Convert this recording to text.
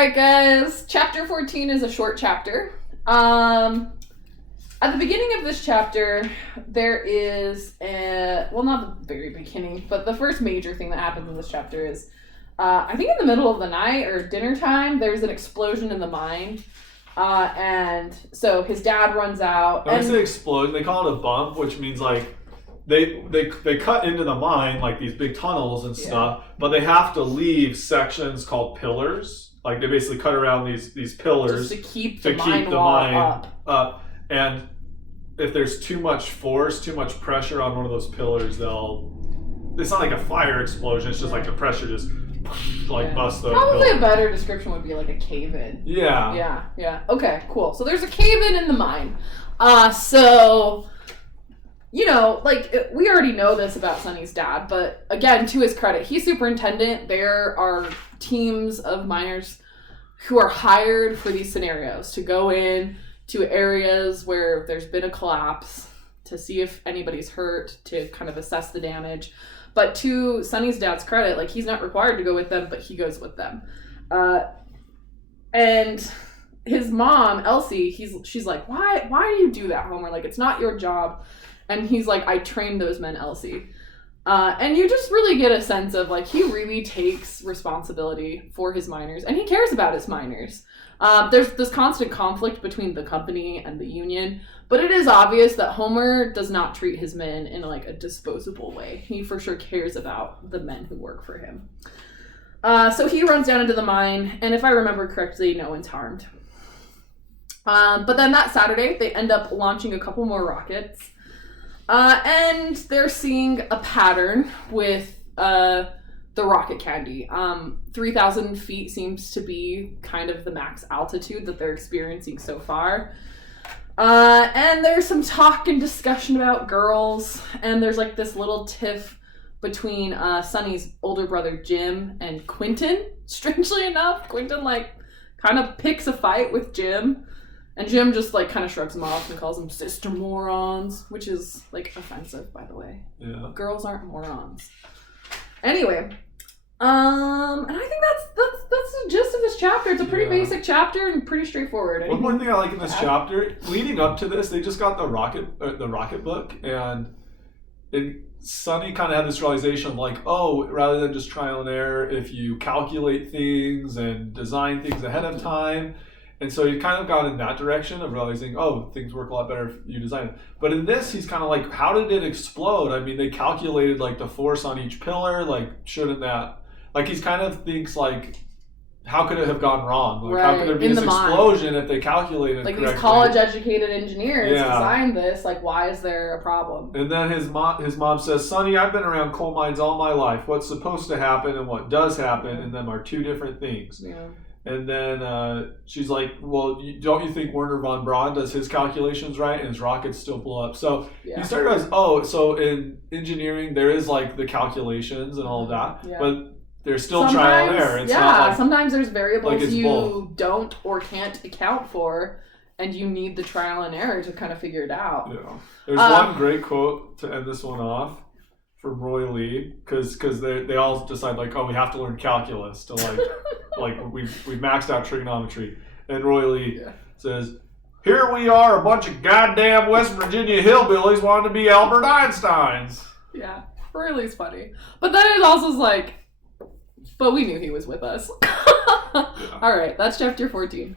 Alright guys, chapter 14 is a short chapter. At the beginning of this chapter, there is not the very beginning, but the first major thing that happens in this chapter is, I think in the middle of the night or dinner time, there's an explosion in the mine. And so his dad runs out. When they say explosion, they call it a bump, which means like they cut into the mine like these big tunnels and stuff, but they have to leave sections called pillars. Like they basically cut around these pillars just to keep the mine up. And if there's too much force, too much pressure on one of those pillars, it's not like a fire explosion, it's just like the pressure just busts the Probably pillar. A better description would be like a cave-in. Yeah. Yeah. Okay, cool. So there's a cave-in in the mine. So, we already know this about Sonny's dad, but again, to his credit, he's superintendent. There are teams of miners who are hired for these scenarios to go in to areas where there's been a collapse to see if anybody's hurt, to kind of assess the damage. But to Sonny's dad's credit, he's not required to go with them, but he goes with them. And his mom, Elsie, she's like, why do you do that, Homer? It's not your job. And he's like, I trained those men, Elsie. And you just really get a sense of, he really takes responsibility for his miners, and he cares about his miners. There's this constant conflict between the company and the union, but it is obvious that Homer does not treat his men in, a disposable way. He for sure cares about the men who work for him. So he runs down into the mine, and if I remember correctly, no one's harmed. But then that Saturday, they end up launching a couple more rockets. And they're seeing a pattern with the rocket candy. 3,000 feet seems to be kind of the max altitude that they're experiencing so far. And there's some talk and discussion about girls, and there's this little tiff between Sonny's older brother Jim and Quentin. Strangely enough, Quentin kind of picks a fight with Jim. And Jim just kind of shrugs them off and calls them sister morons, which is offensive, by the way. Yeah. Girls aren't morons. Anyway, and I think that's the gist of this chapter. It's a pretty basic chapter and pretty straightforward. One more thing I like in this chapter, leading up to this, they just got the rocket book, and Sonny kind of had this realization of rather than just trial and error, if you calculate things and design things ahead of time. And so he kind of got in that direction of realizing, things work a lot better if you design it. But in this, he's kind of how did it explode? I mean, they calculated the force on each pillar. Shouldn't that? He's kind of thinks how could it have gone wrong? How could there be this explosion if they calculated correctly? These college-educated engineers designed this. Why is there a problem? And then his mom says, Sonny, I've been around coal mines all my life. What's supposed to happen and what does happen in them are two different things. Yeah. And then she's like, well, don't you think Werner von Braun does his calculations right and his rockets still blow up? So you start to realize, so in engineering, there is the calculations and all of that, but there's still trial and error. It's not sometimes there's variables you both. don't or can't account for, and you need the trial and error to kind of figure it out. Yeah. There's one great quote to end this one off from Roy Lee, because they all decide we have to learn calculus to we've maxed out trigonometry, and Roy Lee says, here we are, a bunch of goddamn West Virginia hillbillies wanting to be Albert Einsteins. Yeah, Roy Lee's funny, but then it also is but we knew he was with us. All right, that's chapter 14.